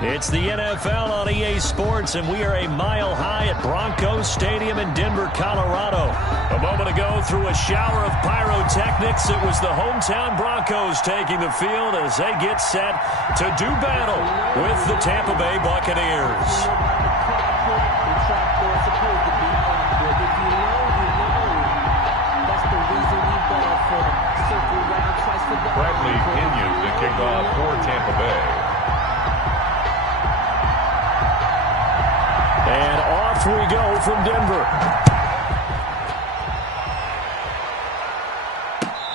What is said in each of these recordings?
It's the NFL on EA Sports, and we are a mile high at Broncos Stadium in Denver, Colorado. A moment ago, through a shower of pyrotechnics, it was the hometown Broncos taking the field as they get set to do battle with the Tampa Bay Buccaneers. Bradley Pinion to kick off for Tampa Bay. And off we go from Denver.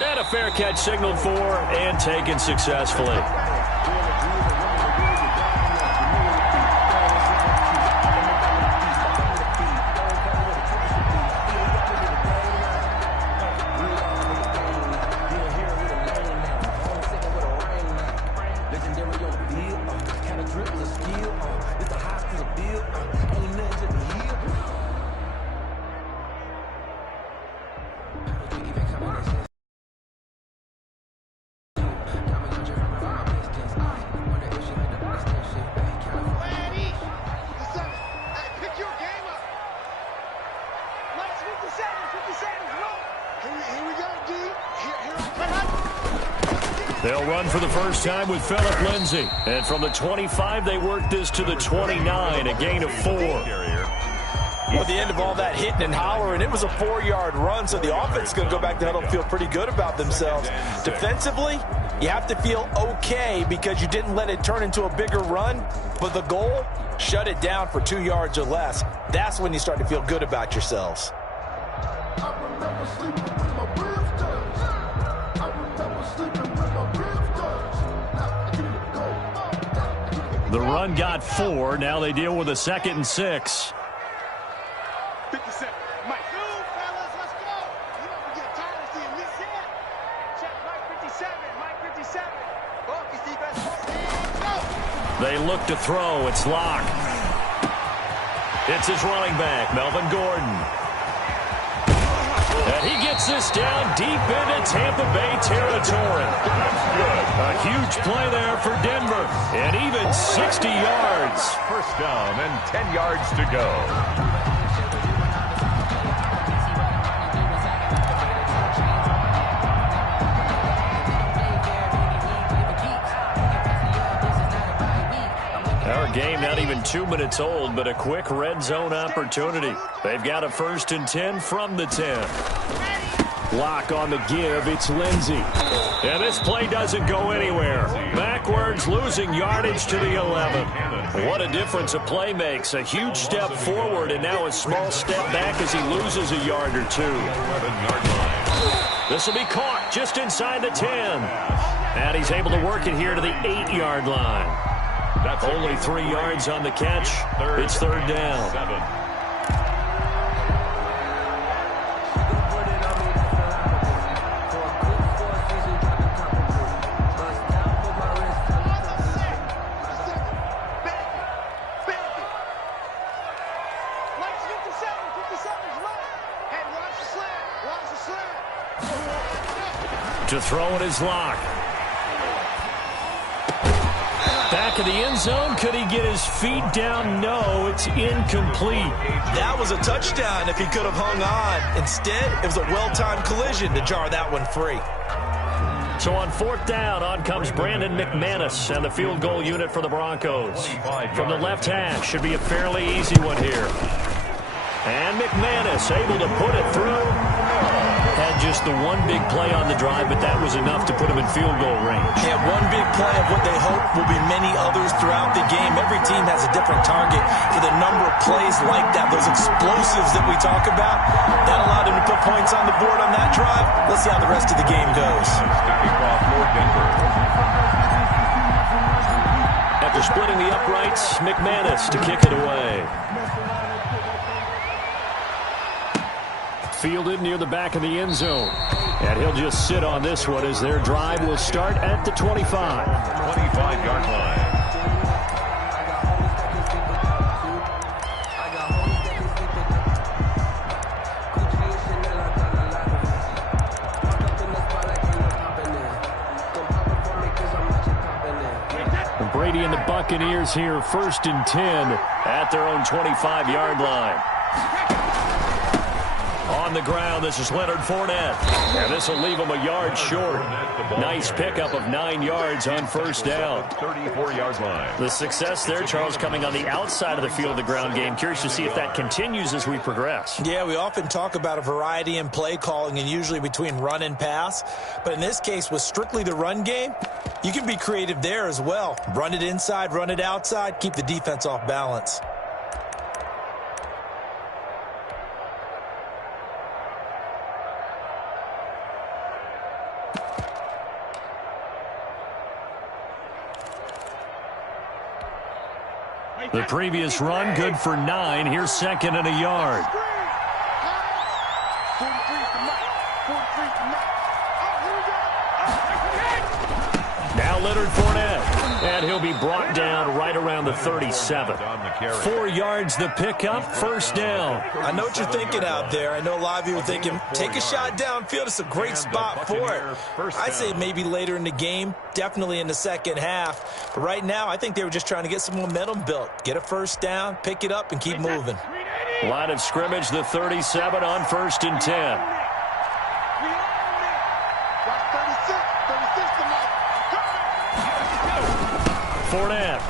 And a fair catch signaled for and taken successfully. They'll run for the first time with Phillip Lindsay. And from the 25, they work this to the 29, a gain of 4. Well, at the end of all that hitting and hollering, it was a 4-yard run, so the offense is going to go back to huddle and feel pretty good about themselves. Defensively, you have to feel okay because you didn't let it turn into a bigger run, but the goal, shut it down for 2 yards or less. That's when you start to feel good about yourselves. The run got 4. Now they deal with a 2nd and 6. 57. Mike. Fellas, let's go. You know we get tired of seeing me set. Check Mike 57. Mike 57. Focus defense. Go. They look to throw. It's Locke. It's his running back, Melvin Gordon. And he gets this down deep into Tampa Bay territory. That's good. A huge play there for Denver. And even 60 yards. First down and 10 yards to go. Our game not even 2 minutes old, but a quick red zone opportunity. They've got a 1st and 10 from the 10. Lock on the give. It's Lindsay. And this play doesn't go anywhere. Backwards, losing yardage to the 11. What a difference a play makes. A huge step forward and now a small step back as he loses a yard or 2. This will be caught just inside the 10. And he's able to work it here to the 8-yard line. That's only 3 yards on the catch. It's 3rd down. 7. To throw it is Locke. Back of the end zone. Could he get his feet down? No, it's incomplete. That was a touchdown if he could have hung on. Instead, it was a well-timed collision to jar that one free. So on 4th down, on comes Brandon McManus and the field goal unit for the Broncos. From the left hash, should be a fairly easy one here. And McManus able to put it through. Had just the one big play on the drive, but that was enough to put him in field goal range. Yeah, one big play of what they hope will be many others throughout the game. Every team has a different target for the number of plays like that, those explosives that we talk about. That allowed him to put points on the board on that drive. Let's see how the rest of the game goes. After splitting the uprights, McManus to kick it away. Fielded near the back of the end zone. And he'll just sit on this one as their drive will start at the 25. 25-yard line. Brady and the Buccaneers here, 1st and 10 at their own 25-yard line. On the ground, this is Leonard Fournette. And this will leave him a yard short. Nice pickup of 9 yards on 1st down. 34-yard line. The success there, Charles, coming on the outside of the field of the ground game. Curious to see if that continues as we progress. Yeah, we often talk about a variety in play calling and usually between run and pass. But in this case, with strictly the run game, you can be creative there as well. Run it inside, run it outside, keep the defense off balance. The previous run, good for 9. Here's 2nd and a yard. Now Leonard Fournette. And he'll be brought down right around the 37. 4 yards the pickup, 1st down. I know what you're thinking out there. I know a lot of you are thinking, take a shot downfield. It's a great spot for it. I'd say maybe later in the game, definitely in the second half. But right now, I think they were just trying to get some momentum built. Get a 1st down, pick it up, and keep moving. Line of scrimmage, the 37 on 1st and 10. Fournette.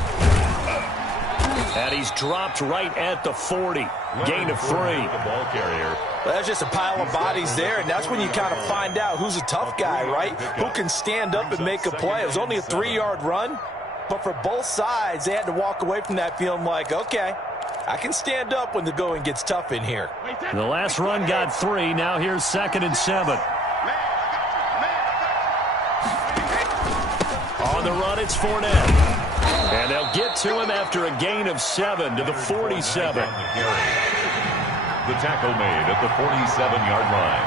And he's dropped right at the 40. Gain of 3. Ball carrier. Well, that's just a pile of bodies there, and that's when you kind of find out who's a tough guy, right? Who can stand up and make a play. It was only a 3-yard run, but for both sides, they had to walk away from that feeling like, okay, I can stand up when the going gets tough in here. The last run got 3. Now here's 2nd and 7. On the run, it's Fournette. And they'll get to him after a gain of 7 to the 47. The tackle made at the 47-yard line.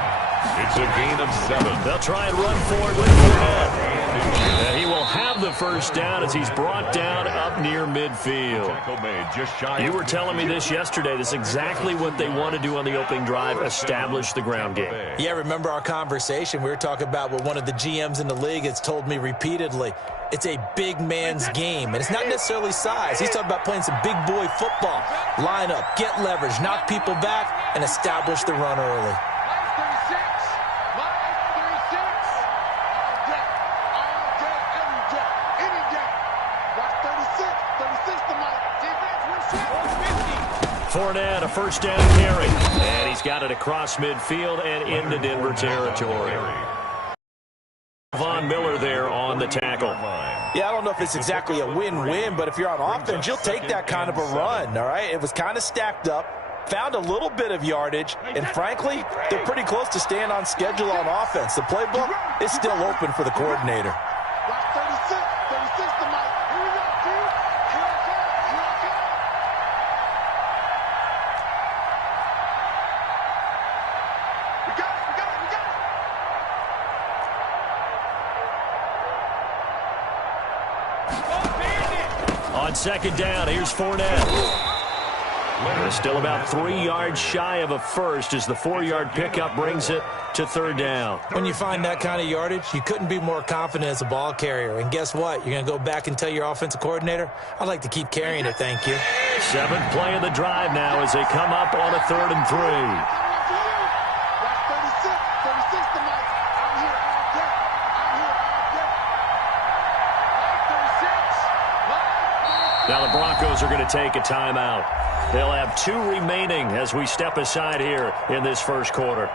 It's a gain of 7. They'll try and run forward with Fournette. And he will have the 1st down as he's brought down up near midfield. You were telling me this yesterday. This is exactly what they want to do on the opening drive, establish the ground game. Yeah, remember our conversation? We were talking about what one of the GMs in the league has told me repeatedly. It's a big man's game, and it's not necessarily size. He's talking about playing some big boy football. Line up, get leverage, knock people back, and establish the run early. Fournette, a 1st down carry. And he's got it across midfield and into Denver territory. Von Miller there on the tackle. Yeah, I don't know if it's exactly a win-win, but if you're on offense, you'll take that kind of a run, all right? It was kind of stacked up, found a little bit of yardage, and frankly, they're pretty close to staying on schedule on offense. The playbook is still open for the coordinator. On 2nd down, here's Fournette. They're still about 3 yards shy of a 1st as the 4-yard pickup brings it to 3rd down. When you find that kind of yardage, you couldn't be more confident as a ball carrier. And guess what? You're going to go back and tell your offensive coordinator, I'd like to keep carrying it, thank you. 7th play of the drive now as they come up on a 3rd and 3. Now the Broncos are going to take a timeout. They'll have 2 remaining as we step aside here in this 1st quarter.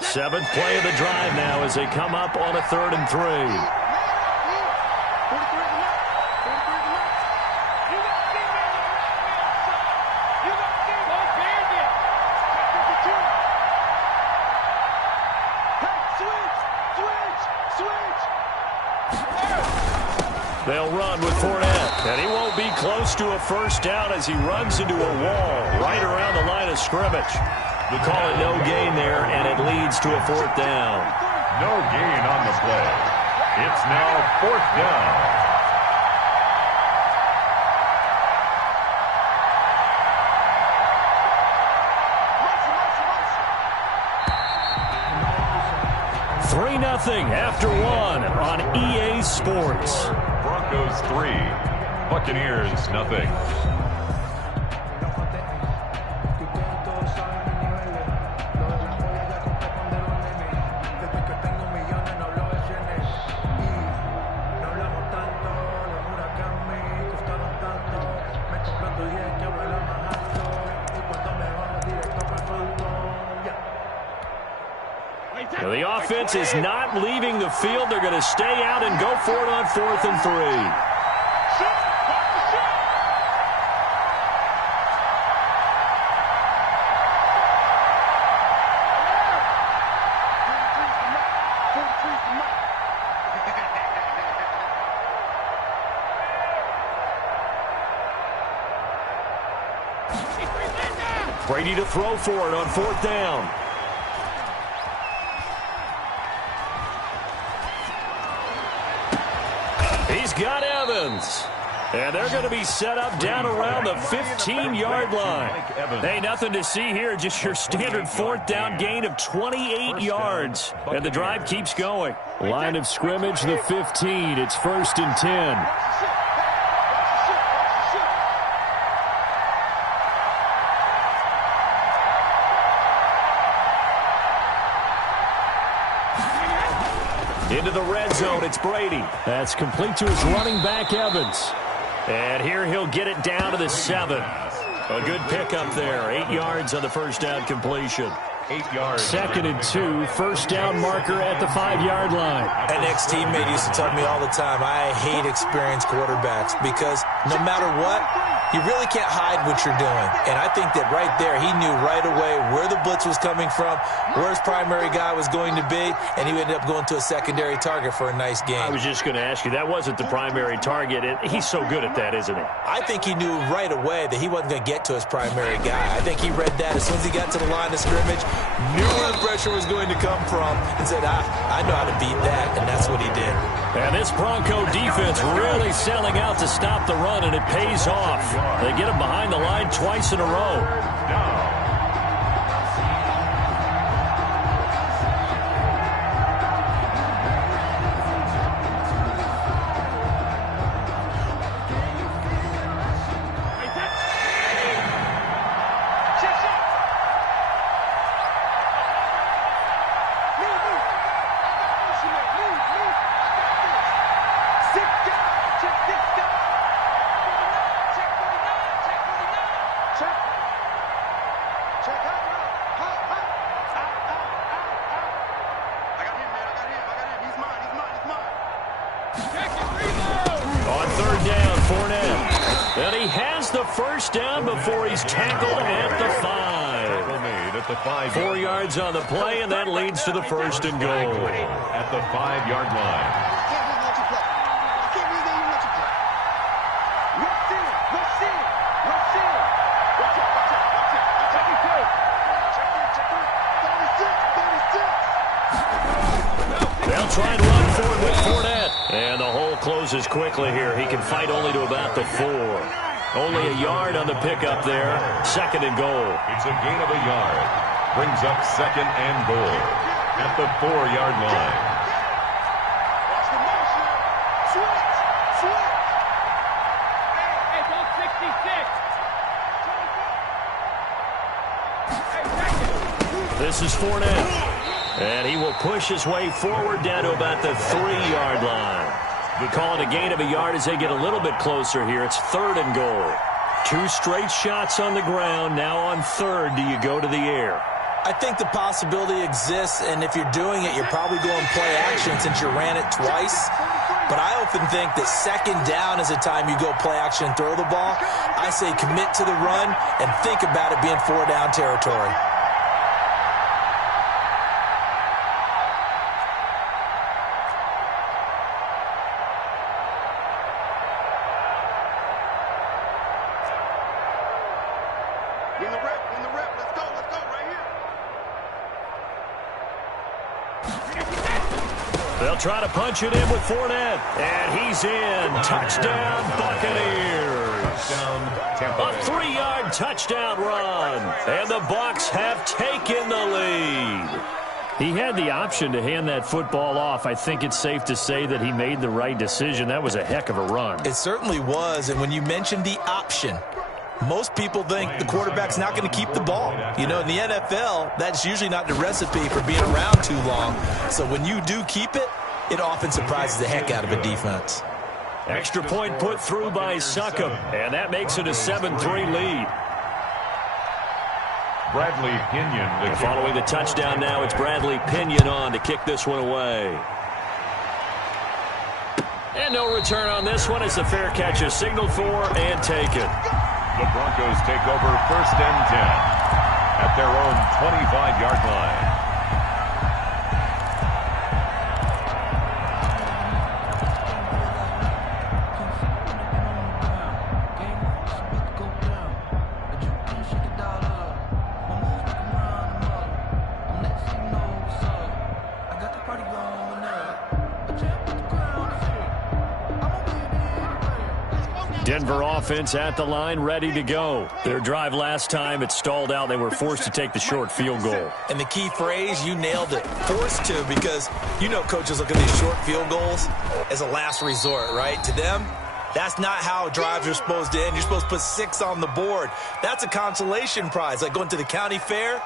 Seventh play of the drive now as they come up on a 3rd and 3. They'll run with Fournette, and he won't be close to a 1st down as he runs into a wall right around the line of scrimmage. We call it no gain there, and it leads to a 4th down. No gain on the play. It's now 4th down. 3-0 after 1 on EA Sports. Broncos 3, Buccaneers 0. The offense is not leaving the field. They're going to stay out and go for it on 4th and 3. Brady to throw for it on 4th down. He's got Evans. And they're going to be set up down around the 15-yard line. Hey, nothing to see here. Just your standard 4th down gain of 28 yards. And the drive keeps going. Line of scrimmage, the 15. It's 1st and 10. Into the red zone, it's Brady. That's complete to his running back, Evans. And here he'll get it down to the 7. A good pickup there. 8 yards on the first down completion. 8 yards. 2nd and 2, first down marker at the 5-yard line. An ex-teammate used to tell me all the time, I hate experienced quarterbacks because no matter what, you really can't hide what you're doing. And I think that right there, he knew right away where the blitz was coming from, where his primary guy was going to be, and he ended up going to a secondary target for a nice game. I was just going to ask you, that wasn't the primary target. He's so good at that, isn't he? I think he knew right away that he wasn't going to get to his primary guy. I think he read that as soon as he got to the line of scrimmage, knew where the pressure was going to come from, and said, I know how to beat that, and that's what he did. And this Bronco defense really selling out to stop the run, and it pays off. They get him behind the line twice in a row. And he has the first down before he's tackled at the 5. 4 yards on the play, and that leads to the 1st and goal. At the 5-yard line. They'll try and run for it with Fournette. And the hole closes quickly here. He can fight only to about the 4. Only a yard on the pickup there. 2nd and goal. It's a gain of a yard. Brings up 2nd and goal at the 4-yard line. Watch the motion. Switch. Switch. Hey, don't 66. This is Fournette. And he will push his way forward down to about the 3-yard line. Call it a gain of a yard as they get a little bit closer here. It's 3rd and goal. 2 straight shots on the ground. Now on 3rd, do you go to the air? I think the possibility exists, and if you're doing it, you're probably going play action since you ran it twice. But I often think that 2nd down is the time you go play action and throw the ball. I say commit to the run and think about it being 4-down territory. They'll try to punch it in with Fournette. And he's in. Touchdown, Buccaneers. A 3-yard touchdown run. And the Bucs have taken the lead. He had the option to hand that football off. I think it's safe to say that he made the right decision. That was a heck of a run. It certainly was, and when you mentioned the option, most people think the quarterback's not going to keep the ball. You know, in the NFL, that's usually not the recipe for being around too long. So when you do keep it, it often surprises the heck out of a defense. Extra point put through by Succop, and that makes it a 7-3 lead. Bradley Pinion. Following the touchdown now, it's Bradley Pinion on to kick this one away. And no return on this one. It's a fair catch, a signal for and taken. The Broncos take over 1st and 10 at their own 25-yard line. Denver offense at the line, ready to go. Their drive last time, it stalled out. They were forced to take the short field goal. And the key phrase, you nailed it, forced to, because you know coaches look at these short field goals as a last resort, right? To them, that's not how drives are supposed to end. You're supposed to put 6 on the board. That's a consolation prize, like going to the county fair.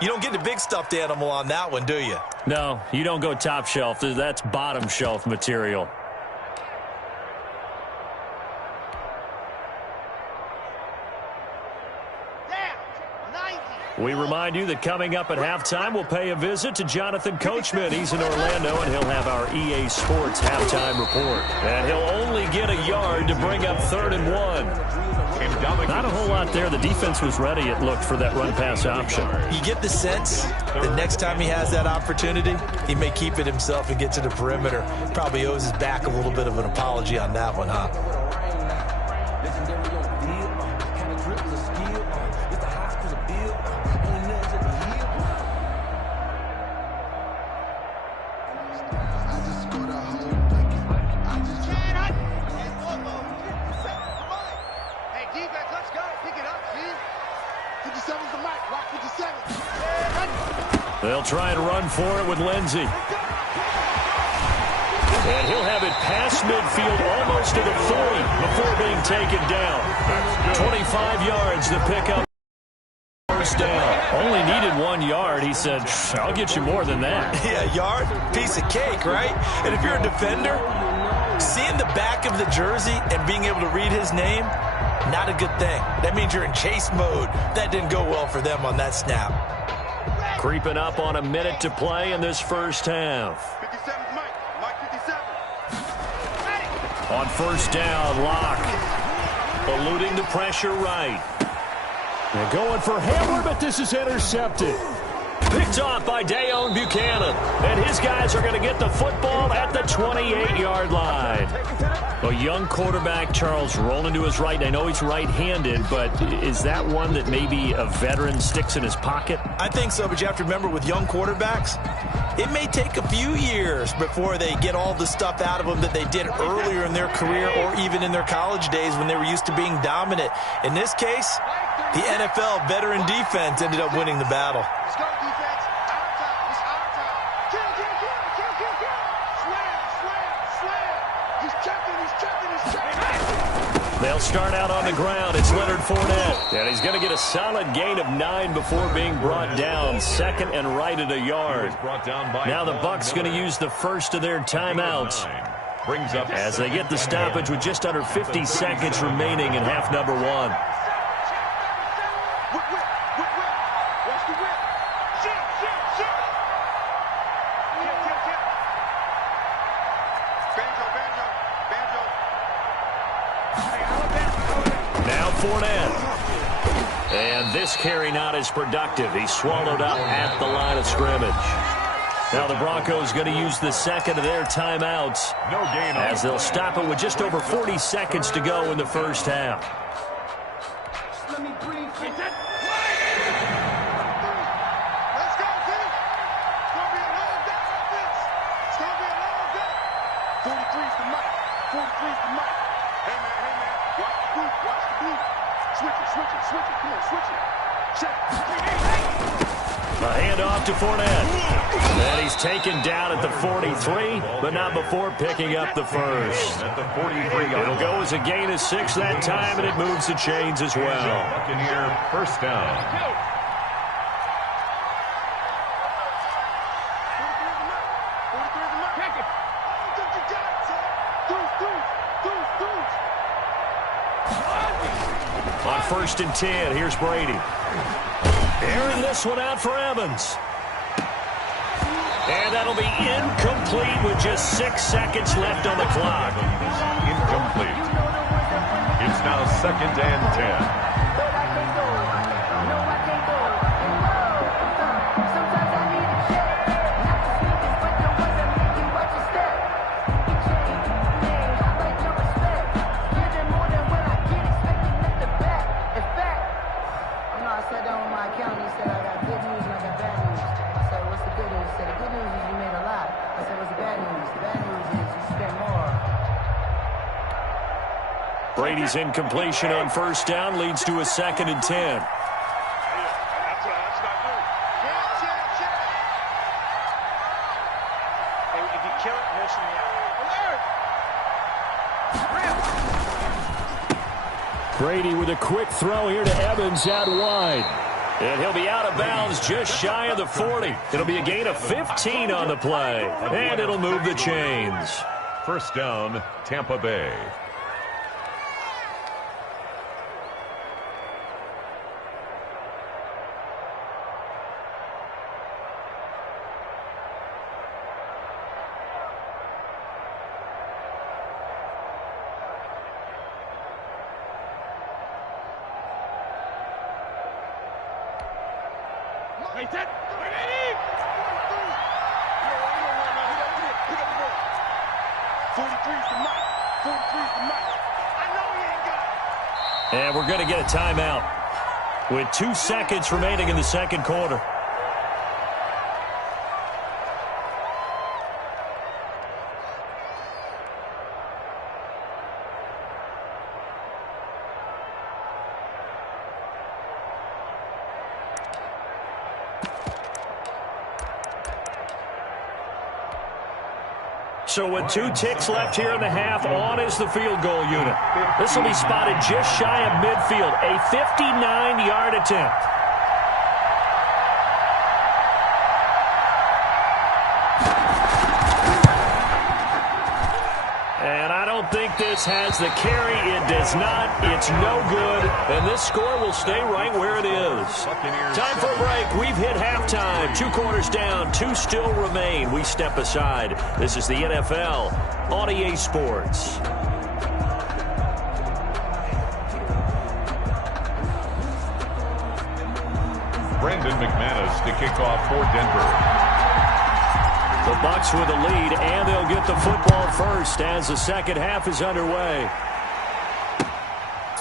You don't get the big stuffed animal on that one, do you? No, you don't go top shelf. That's bottom shelf material. We remind you that coming up at halftime, we'll pay a visit to Jonathan Coachman. He's in Orlando, and he'll have our EA Sports halftime report. And he'll only get a yard to bring up 3rd and 1. Not a whole lot there. The defense was ready, it looked, for that run-pass option. You get the sense that next time he has that opportunity, he may keep it himself and get to the perimeter. Probably owes his back a little bit of an apology on that one, huh? They'll try and run for it with Lindsey. And he'll have it past midfield, almost to the 40 before being taken down. 25 yards to pick up first down. Only needed 1 yard. He said, I'll get you more than that. Yeah, yard, piece of cake, right? And if you're a defender, seeing the back of the jersey and being able to read his name, not a good thing. That means you're in chase mode. That didn't go well for them on that snap. Creeping up on a minute to play in this first half. 57, Mike 57. On first down, Locke eluding the pressure right. They're going for Hamler, but this is intercepted. Picked off by Dayon Buchanan. And his guys are going to get the football at the 28-yard line. A young quarterback, Charles, rolling to his right. I know he's right-handed, but is that one that maybe a veteran sticks in his pocket? I think so, but you have to remember with young quarterbacks, it may take a few years before they get all the stuff out of them that they did earlier in their career or even in their college days when they were used to being dominant. In this case, the NFL veteran defense ended up winning the battle. Let's go, defense. Our time. It's our time. Kill. Slam. He's checking. They'll start out on the ground. It's Leonard Fournette. And he's going to get a solid gain of 9 before being brought down. 2nd and right at a yard. Now the Bucs going to use the first of their timeouts as they get the stoppage with just under 50 seconds remaining in half number 1. Fournette. And this carry not as productive. He's swallowed up at the line of scrimmage. Now the Broncos going to use the second of their timeouts as they'll stop it with just over 40 seconds to go in the first half. Switch it. Come on, switch it. A handoff to Fournette. And he's taken down at the 43, but not before picking up the first. At the 43. It'll go as a gain of 6 that time, and it moves the chains as well. Buccaneer first down. On 1st and 10, here's Brady. Airing this one out for Evans. And that'll be incomplete with just 6 seconds left on the clock. Incomplete. It's now 2nd and 10. Brady's incompletion on 1st down leads to a 2nd and 10. Brady with a quick throw here to Evans out wide. And he'll be out of bounds just shy of the 40. It'll be a gain of 15 on the play. And it'll move the chains. First down, Tampa Bay. And we're going to get a timeout with 2 seconds remaining in the 2nd quarter. So with 2 ticks left here in the half, on is the field goal unit. This will be spotted just shy of midfield, a 59-yard attempt. And I don't think this has the carry. It does not. It's no good. And this score will stay right where it is. Time for a break. We've hit halftime. 2 quarters down. 2 still remain. We step aside. This is the NFL on EA Sports. Brandon McManus to kick off for Denver. The Bucs with a lead, and they'll get the football first as the 2nd half is underway.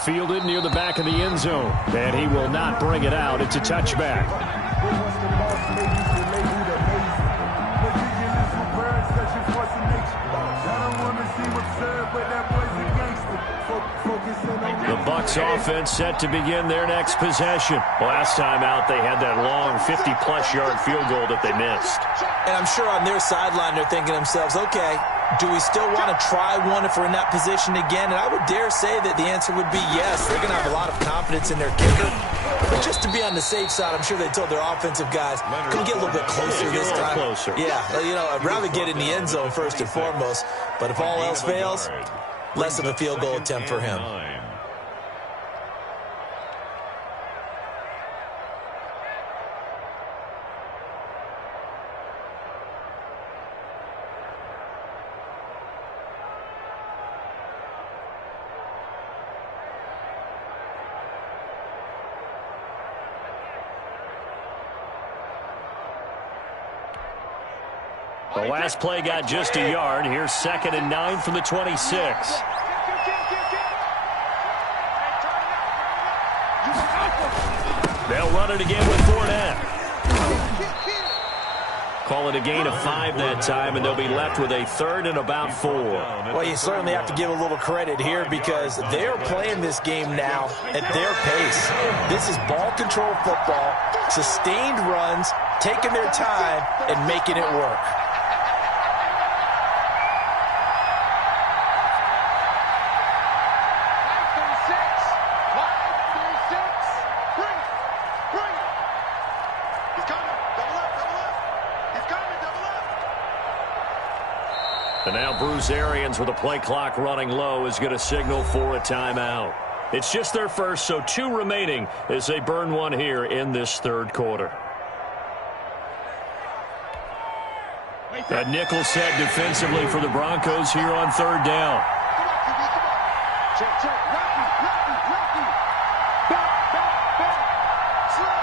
Fielded near the back of the end zone, and he will not bring it out. It's a touchback. The Bucs offense set to begin their next possession. Last time out, they had that long 50-plus yard field goal that they missed. And I'm sure on their sideline they're thinking to themselves, okay, do we still want to try one if we're in that position again? And I would dare say that the answer would be yes. They're going to have a lot of confidence in their kicker. But just to be on the safe side, I'm sure they told their offensive guys, can we get a little bit closer this time? Closer. Yeah, you know, I'd rather get in the end zone first and foremost. But if all else fails, less of a field goal attempt for him. The last play got just a yard. Here's 2nd and 9 from the 26. They'll run it again with Fournette. Call it a gain of 5 that time, and they'll be left with a third and about 4. Well, you certainly have to give a little credit here because they're playing this game now at their pace. This is ball control football, sustained runs, taking their time, and making it work. And now Bruce Arians with a play clock running low is going to signal for a timeout. It's just their first, so 2 remaining as they burn one here in this third quarter. A nickel set defensively for the Broncos here on third down. Check, check. Rocky. Back. Slow.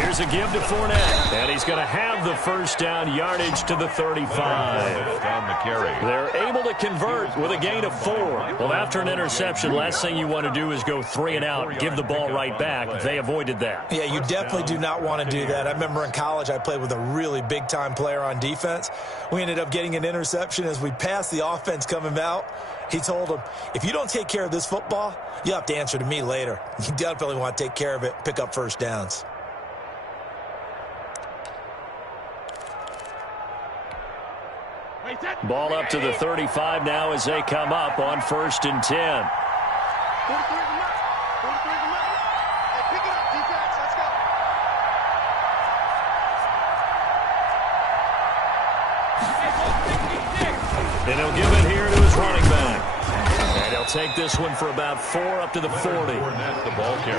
Here's a give to Fournette, and he's going to have the first down yardage to the 35. Down the carry. They're able to convert with a gain of 4. Well, after an interception, last thing you want to do is go 3 and out, give the ball right back. They avoided that. Yeah, you definitely do not want to do that. I remember in college I played with a really big-time player on defense. We ended up getting an interception as we passed the offense coming out. He told him, if you don't take care of this football, you'll have to answer to me later. You definitely want to take care of it, pick up first downs. Ball up to the 35 now as they come up on 1st and 10. 43 is enough. 43 is enough. Hey, pick it up, defense. Let's go. And he'll give it here to his running back. And he'll take this one for about 4 up to the 40.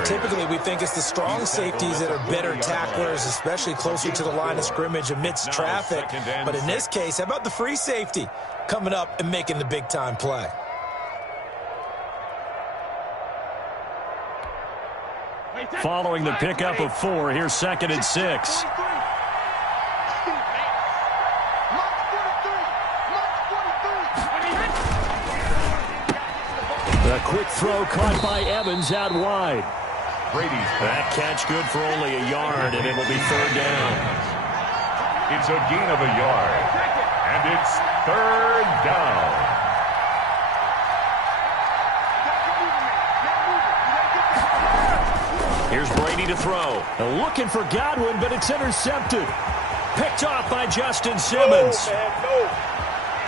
Typically, we think it's the strong safeties that are better tacklers, especially closer to the line of scrimmage amidst traffic. But in this case, how about the free safety coming up and making the big-time play? Following the pickup of 4, here's 2nd and 6. A quick throw caught by Evans out wide. That catch good for only a yard, and it will be 3rd down. It's a gain of a yard, and it's 3rd down. Here's Brady to throw. Looking for Godwin, but it's intercepted. Picked off by Justin Simmons.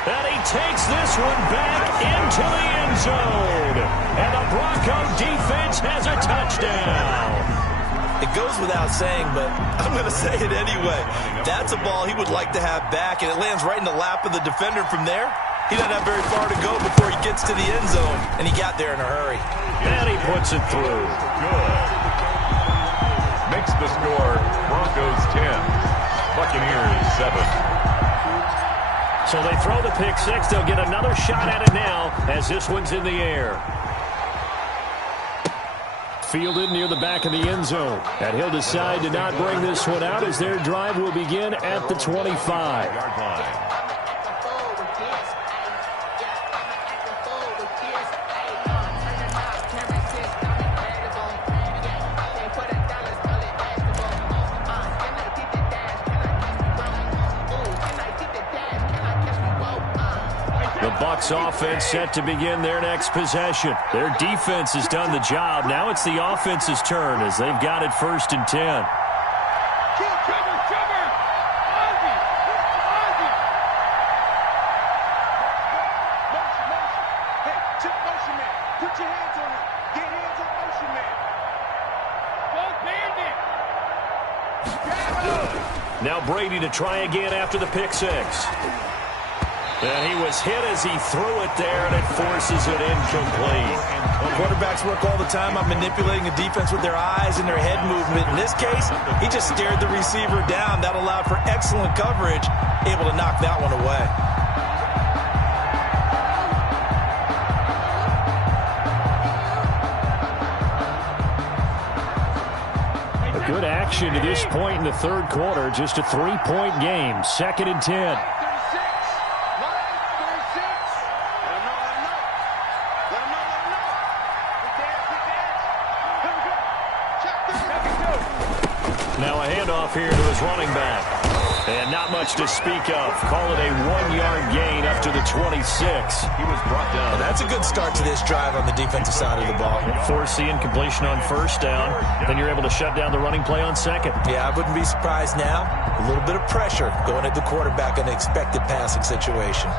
And he takes this one back into the end zone. And the Bronco defense has a touchdown. It goes without saying, but I'm going to say it anyway. That's a ball he would like to have back, and it lands right in the lap of the defender from there. He doesn't have very far to go before he gets to the end zone, and he got there in a hurry. And he puts it through. Good. Makes the score Broncos 10, Buccaneers 7. So they throw the pick 6. They'll get another shot at it now as this one's in the air. Fielded near the back of the end zone. And he'll decide to not bring this one out as their drive will begin at the 25. Bucs offense set to begin their next possession. Their defense has done the job. Now it's the offense's turn as they've got it 1st and 10. Now Brady to try again after the pick 6. And he was hit as he threw it there, and it forces it incomplete. Quarterbacks work all the time on manipulating a defense with their eyes and their head movement. In this case, he just stared the receiver down. That allowed for excellent coverage, able to knock that one away. A good action to this point in the third quarter. Just a 3-point game. 2nd and 10. Now a handoff here to his running back. And not much to speak of. Call it a 1-yard gain up to the 26. He was brought down. Well, that's a good start to this drive on the defensive side of the ball. Forcing completion on first down. Then you're able to shut down the running play on second. Yeah, I wouldn't be surprised now. A little bit of pressure going at the quarterback in an expected passing situation.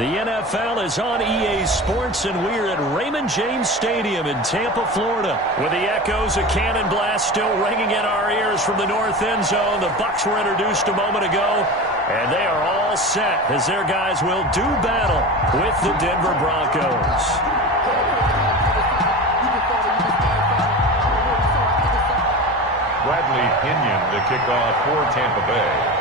The NFL is on EA Sports, and we're at Raymond James Stadium in Tampa, Florida. With the echoes of cannon blast still ringing in our ears from the north end zone, the Bucs were introduced a moment ago, and they are all set as their guys will do battle with the Denver Broncos. Bradley Pinion, the kickoff for Tampa Bay.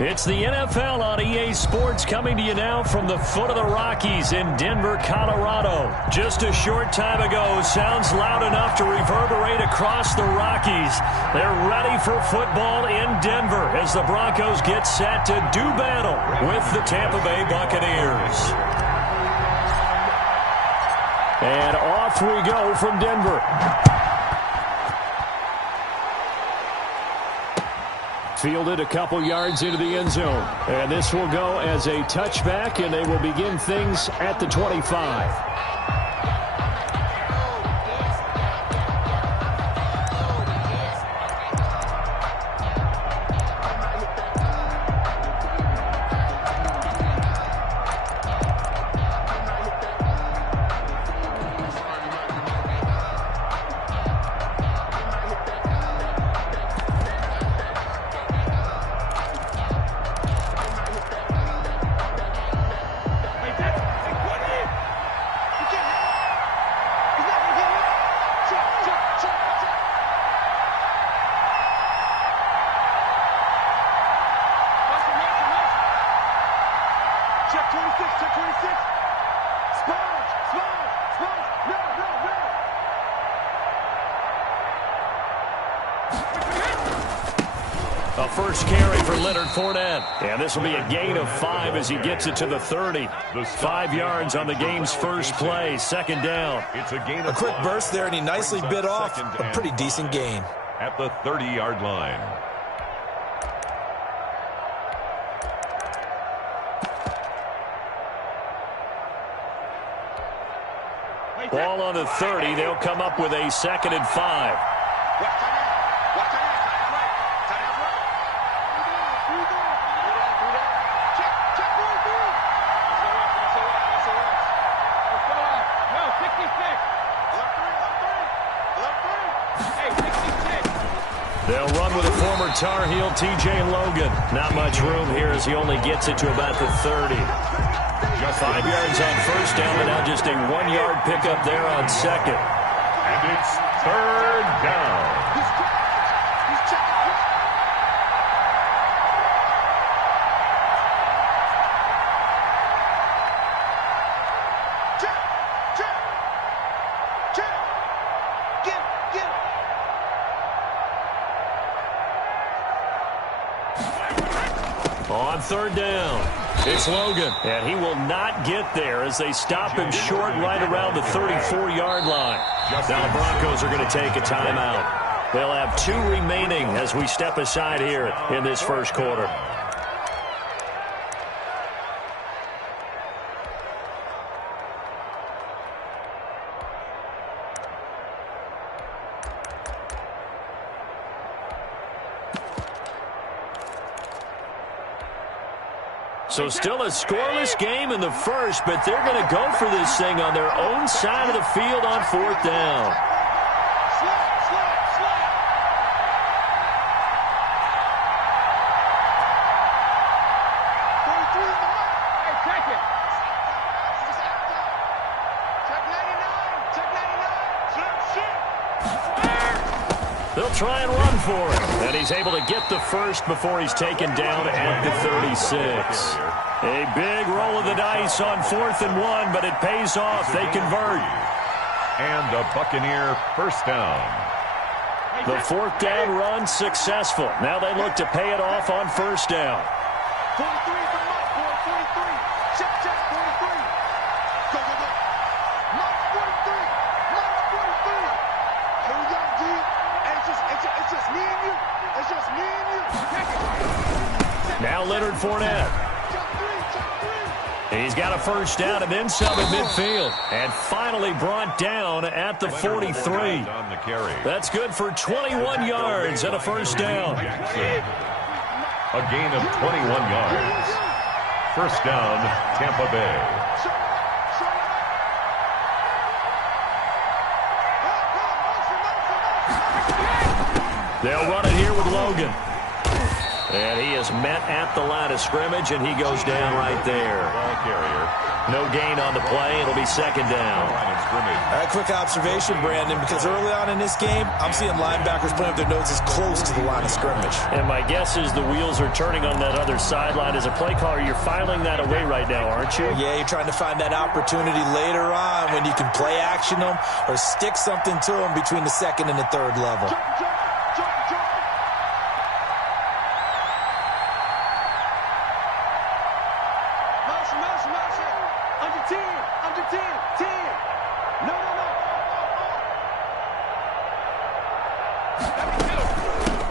It's the NFL on EA Sports coming to you now from the foot of the Rockies in Denver, Colorado. Just a short time ago, sounds loud enough to reverberate across the Rockies. They're ready for football in Denver as the Broncos get set to do battle with the Tampa Bay Buccaneers. And off we go from Denver. Fielded a couple yards into the end zone. And this will go as a touchback, and they will begin things at the 25. A first carry for Leonard Fournette. And this will be a gain of 5 as he gets it to the 30. 5 yards on the game's first play. Second down. It's a gain of a quick 5. burst there, and he nicely bit off a pretty decent gain. At the 30-yard line. Ball on the 30. They'll come up with a 2nd and 5. They'll run with a former Tar Heel, T.J. Logan. Not much room here as he only gets it to about the 30. 5 yards on first down, but now just a 1-yard pickup there on second. And it's third down. On third down, it's Logan, and he will not get there as they stop him short right around the 34-yard line. Now the Broncos are going to take a timeout. They'll have 2 remaining as we step aside here in this first quarter. So still a scoreless game in the first, but they're going to go for this thing on their own side of the field on fourth down. They'll try and run for it. And he's able to get the first before he's taken down at the 36. A big roll of the dice on 4th and 1, but it pays off. They convert. And a Buccaneer first down. The 4th down run successful. Now they look to pay it off on first down. 43 from Mike, 43. Check, 43. Go, go, go. Mike 43. Mike 43. Here we go, G. It's just me and you. It's just me and you. Now Leonard Fournette. He's got a first down and then some at midfield. And finally brought down at the 43. That's good for 21 yards and a first down. A gain of 21 yards. First down, Tampa Bay. They'll run it here with Logan. And he is met at the line of scrimmage, and he goes down right there. Ball carrier. No gain on the play. It'll be second down. A quick observation, Brandon, because early on in this game, I'm seeing linebackers playing with their noses close to the line of scrimmage. And my guess is the wheels are turning on that other sideline. As a play caller, you're filing that away right now, aren't you? Yeah, you're trying to find that opportunity later on when you can play action them or stick something to them between the second and the third level.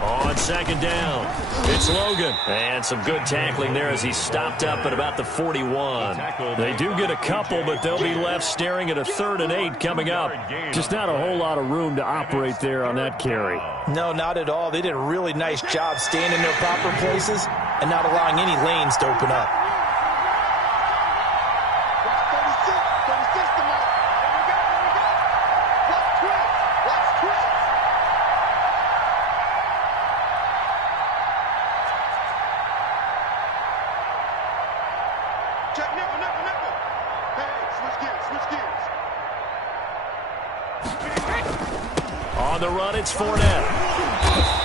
On second down, it's Logan. And some good tackling there as he stopped up at about the 41. They do get a couple, but they'll be left staring at a 3rd and 8 coming up. Just not a whole lot of room to operate there on that carry. No, not at all. They did a really nice job staying in their proper places and not allowing any lanes to open up. On the run, it's Fournette.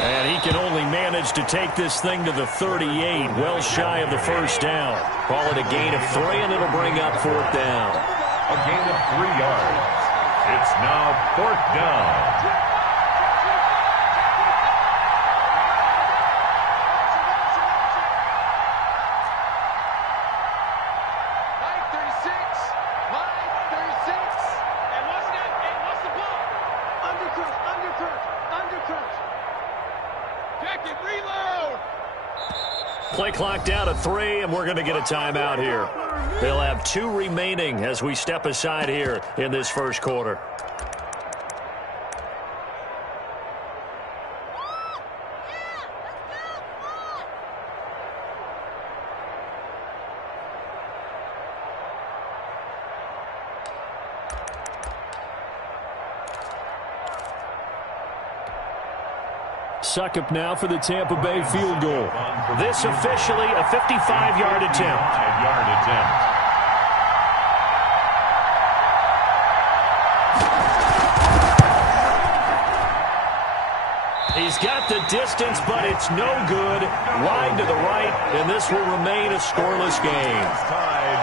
And he can only manage to take this thing to the 38, well shy of the first down. Call it a gain of 3, and it'll bring up 4th down. A gain of 3 yards. It's now 4th down. Play clock down to 3, and we're going to get a timeout here. They'll have 2 remaining as we step aside here in this first quarter. Succop now for the Tampa Bay field goal. This officially a 55-yard attempt. 5-yard attempt. He's got the distance, but it's no good. Wide to the right, and this will remain a scoreless game.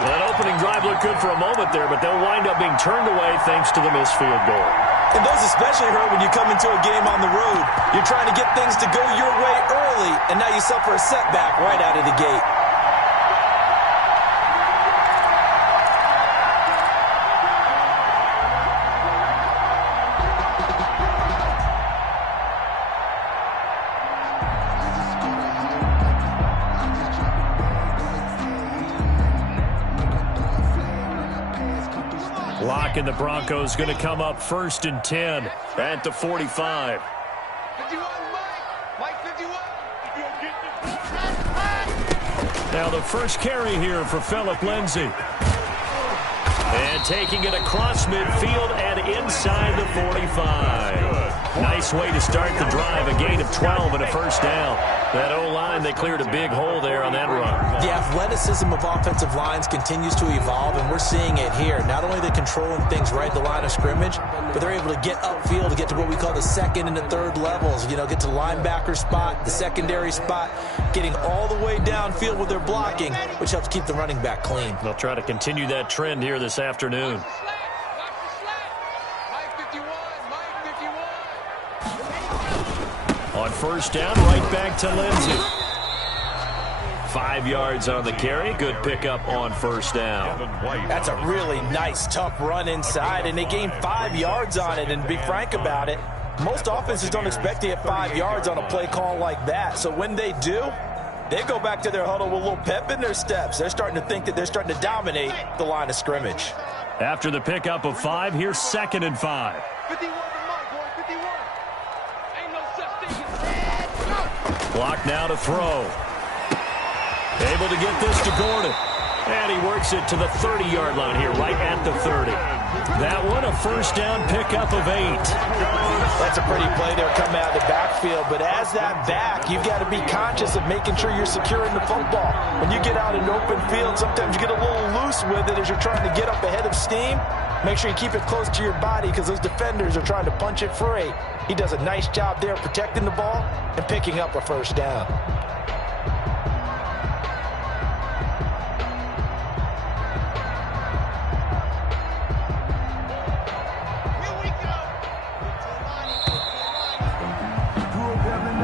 That opening drive looked good for a moment there, but they'll wind up being turned away thanks to the missed field goal. And those especially hurt when you come into a game on the road. You're trying to get things to go your way early, and now you suffer a setback right out of the gate. And the Broncos going to come up 1st and 10 at the 45. 51, Mike 51. Now the first carry here for Phillip Lindsay. And taking it across midfield and inside the 45. Nice way to start the drive. A gain of 12 and a first down. That O-line, they cleared a big hole there on that run. The athleticism of offensive lines continues to evolve, and we're seeing it here. Not only are they controlling things right at the line of scrimmage, but they're able to get upfield to get to what we call the 2nd and the 3rd levels. You know, get to the linebacker spot, the secondary spot, getting all the way downfield with their blocking, which helps keep the running back clean. They'll try to continue that trend here this afternoon. On first down, right back to Lindsay. 5 yards on the carry. Good pickup on first down. That's a really nice, tough run inside, and they gained 5 yards on it. And to be frank about it, most offenses don't expect to get 5 yards on a play call like that. So when they do, they go back to their huddle with a little pep in their steps. They're starting to think that they're starting to dominate the line of scrimmage. After the pickup of 5, here's 2nd and 5. 51 to Mike, boy, 51. Ain't no such thing as Block now to throw. Able to get this to Gordon. And he works it to the 30-yard line here, right at the 30. That one, a first down pickup of 8. That's a pretty play there coming out of the backfield. But as that back, you've got to be conscious of making sure you're securing the football. When you get out in open field, sometimes you get a little loose with it as you're trying to get up ahead of steam. Make sure you keep it close to your body because those defenders are trying to punch it free. He does a nice job there protecting the ball and picking up a first down.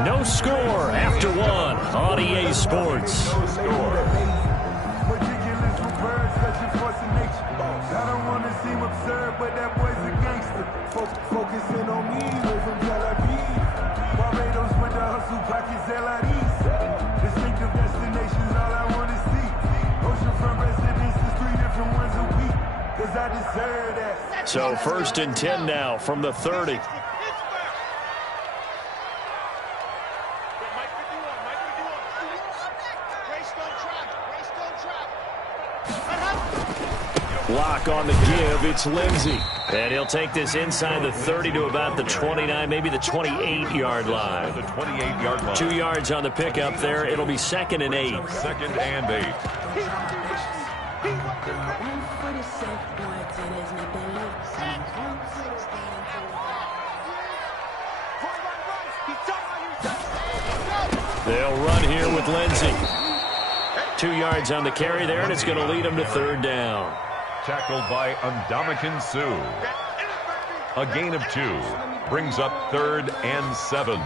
No score after 1 on EA Sports. No score. I don't want to seem absurd, but that boy's a gangster. Focusing on me, live from Tel Aviv. Barbados with the hustle, pockets LIDs. Distinctive destinations, all I want to see. Oceanfront residences, 3 different ones a week. Cause I deserve that. So first and 10 now from the 30. Lock on the give. It's Lindsey. And he'll take this inside the 30 to about the 29, maybe the 28-yard line. The 28-yard line. 2 yards on the pickup there. It'll be 2nd and 8. 2nd and 8. They'll run here with Lindsey. 2 yards on the carry there, and it's going to lead them to 3rd down. Tackled by Ndamukong Suh. A gain of 2. Brings up 3rd and 7.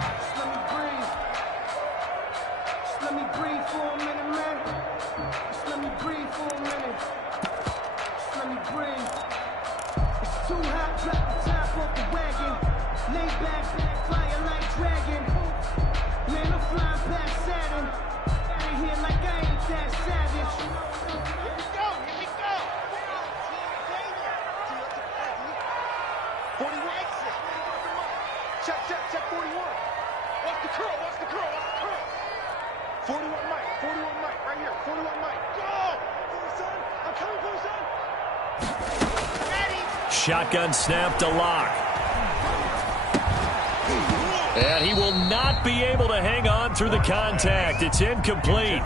Check 41. Watch the curl. 41 Mike, right here. 41 Mike. Go! Son, I'm coming for you, son. Ready. Shotgun snap to Lock. And he will not be able to hang on through the contact. It's incomplete.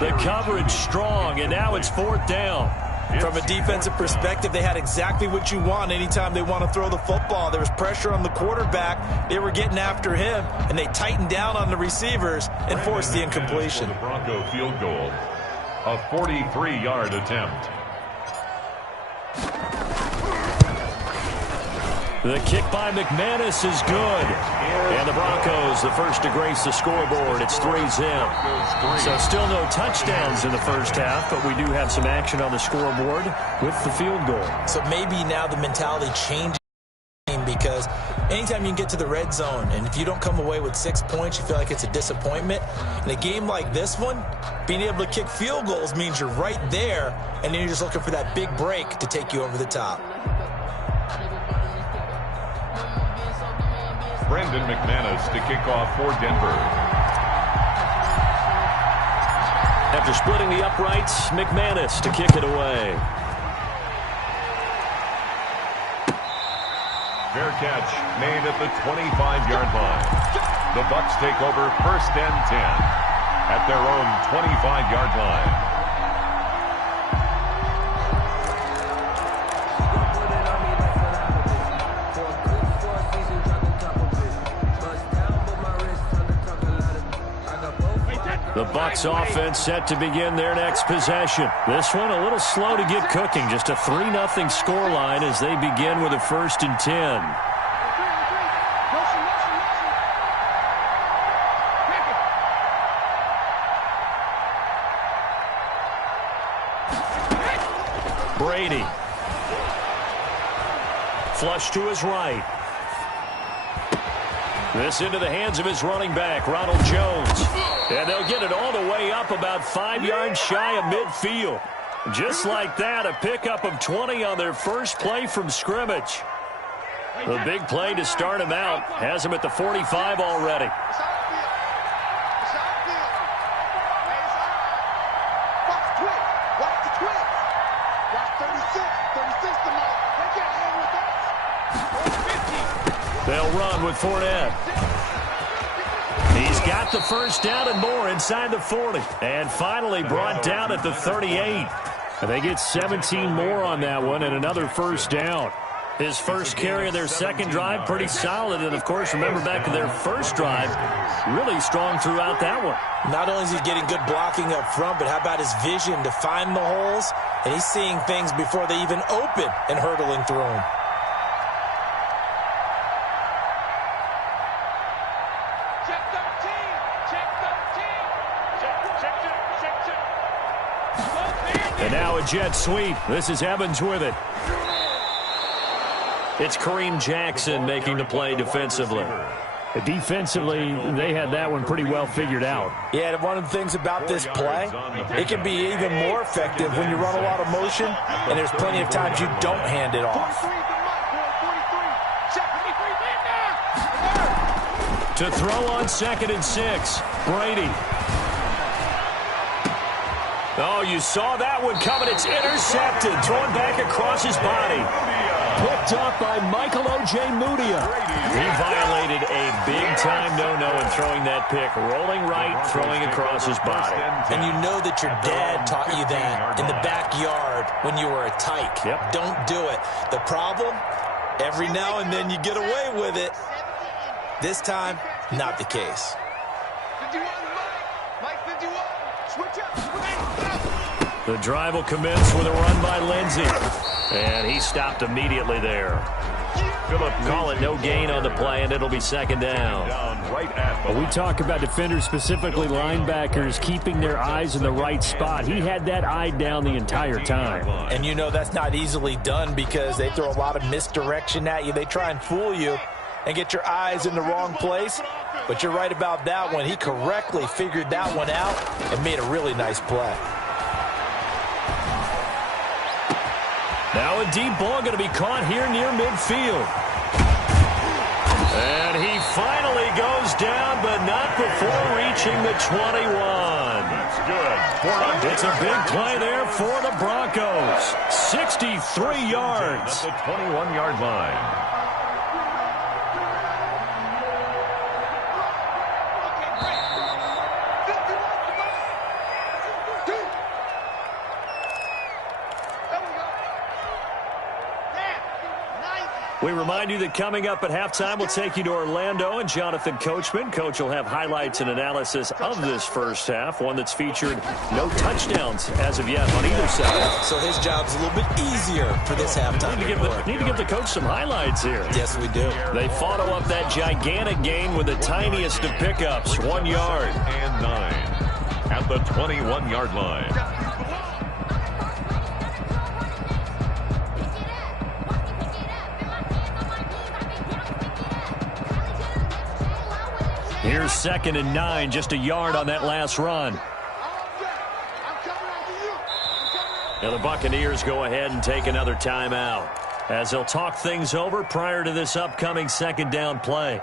The coverage strong, and now it's 4th down. From a defensive perspective, they had exactly what you want anytime they want to throw the football. There was pressure on the quarterback. They were getting after him, and they tightened down on the receivers and forced the incompletion. The Bronco field goal. A 43-yard attempt. The kick by McManus is good. And the Broncos, the first to grace the scoreboard. It's 3-zip. So still no touchdowns in the first half, but we do have some action on the scoreboard with the field goal. So maybe now the mentality changes because anytime you can get to the red zone, and if you don't come away with 6 points, you feel like it's a disappointment. In a game like this one, being able to kick field goals means you're right there, and then you're just looking for that big break to take you over the top. Brendan McManus to kick off for Denver. After splitting the uprights, McManus to kick it away. Fair catch made at the 25-yard line. The Bucs take over 1st and 10 at their own 25-yard line. The Bucs offense set to begin their next possession. This one a little slow to get cooking. Just a 3-0 scoreline as they begin with a 1st and 10. Brady. Flush to his right. This into the hands of his running back, Ronald Jones. And they'll get it all the way up about 5 yards shy of midfield. Just like that, a pickup of 20 on their first play from scrimmage. The big play to start him out has him at the 45 already. Watch the twist. They'll run with Fournette. He's got the first down and more inside the 40. And finally brought down at the 38. They get 17 more on that one and another first down. His first carry of their second drive, pretty solid. And, of course, remember back to their first drive, really strong throughout that one. Not only is he getting good blocking up front, but how about his vision to find the holes? And he's seeing things before they even open and hurtling through them. And now a jet sweep. This is Evans with it. It's Kareem Jackson making the play defensively. Defensively, they had that one pretty well figured out. Yeah, one of the things about this play, it can be even more effective when you run a lot of motion, and there's plenty of times you don't hand it off. To throw on 2nd and 6, Brady. Oh, you saw that one coming. It's intercepted. Thrown back across his body. Picked up by Michael O.J. Mudia. He violated a big-time no-no in throwing that pick. Rolling right, throwing across his body. And you know that your dad taught you that in the backyard when you were a tyke. Yep. Don't do it. The problem, every now and then you get away with it. This time, not the case. The drive will commence with a run by Lindsey. And he stopped immediately there. Call it no gain on the play, and it'll be second down. We talk about defenders, specifically linebackers, keeping their eyes in the right spot. He had that eye down the entire time. And you know that's not easily done because they throw a lot of misdirection at you. They try and fool you and get your eyes in the wrong place. But you're right about that one. He correctly figured that one out and made a really nice play. Now a deep ball going to be caught here near midfield. And he finally goes down, but not before reaching the 21. That's good. It's a big play there for the Broncos. 63 yards. At the 21-yard line. We remind you that coming up at halftime, we'll take you to Orlando and Jonathan Coachman. Coach will have highlights and analysis of this first half, one that's featured no touchdowns as of yet on either side. So his job's a little bit easier for this halftime. Need to give the coach some highlights here. Yes, we do. They follow up that gigantic gain with the tiniest of pickups, 1 yard. And 9 at the 21-yard line. Here's 2nd and 9, just a yard on that last run. Now the Buccaneers go ahead and take another timeout as they'll talk things over prior to this upcoming second down play.